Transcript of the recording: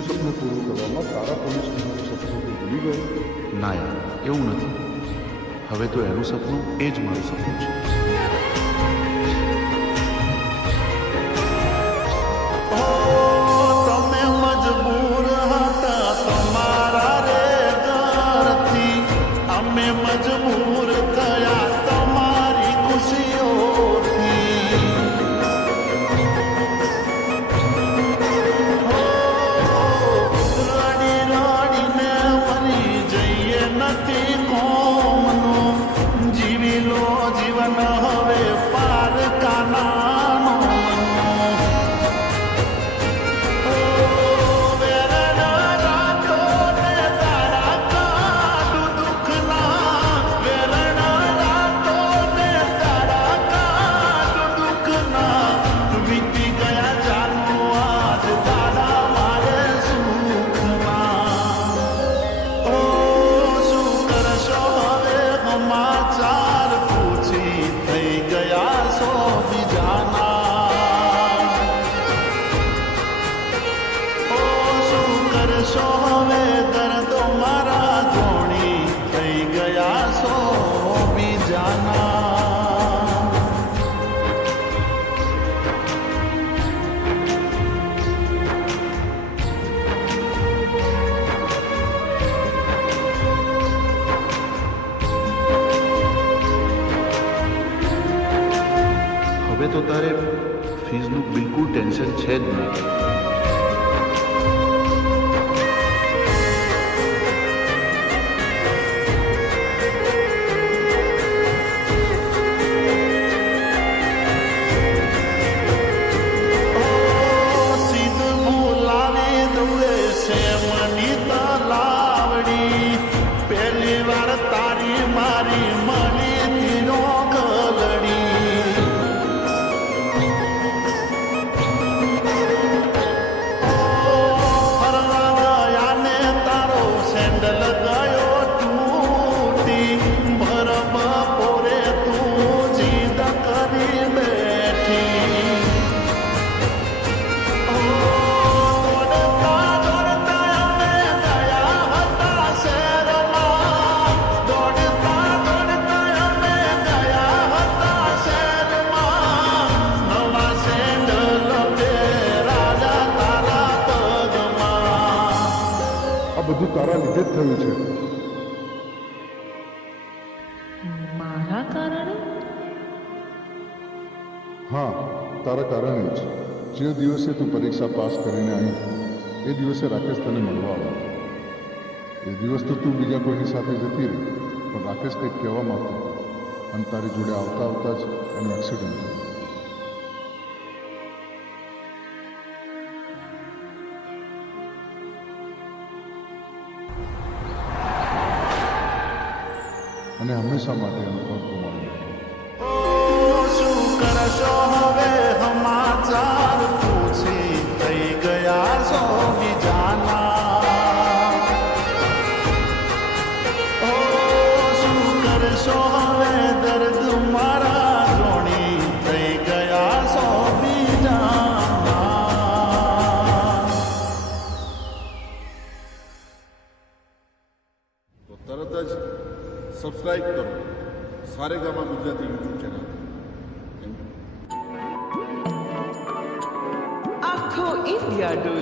બીજું સપનું પૂરું કરવામાં તારા પોલીસ બનવાનું સપનું તું ભૂલી ગયો ના યાર એવું નથી. હવે તો એનું સપનું એ જ મારું સપનું છે. હવે તો તારે ફીઝનું બિલકુલ ટેન્શન છે જ નહીં. બધું તારા લીધે જ થયું છે. મારા કારણે? હા તારા કારણે જ. જે દિવસે તું પરીક્ષા પાસ કરીને આવી એ દિવસે રાકેશ તને મળવા આવ્યો. એ દિવસ તો તું બીજા કોઈની સાથે જતી રહી પણ રાકેશ કંઈક કહેવા માંગતો અને તારી જોડે આવતા આવતા જ એનો એક્સિડન્ટ થયો. અને હંમેશા માટે એનો પગ પૂછી થઈ ગયા સબસ્ક્રાઇબ કરો. સારેગામા ગુજરાતી યુટ્યુબ ચેનલ આખો ઇન્ડિયા ડોલી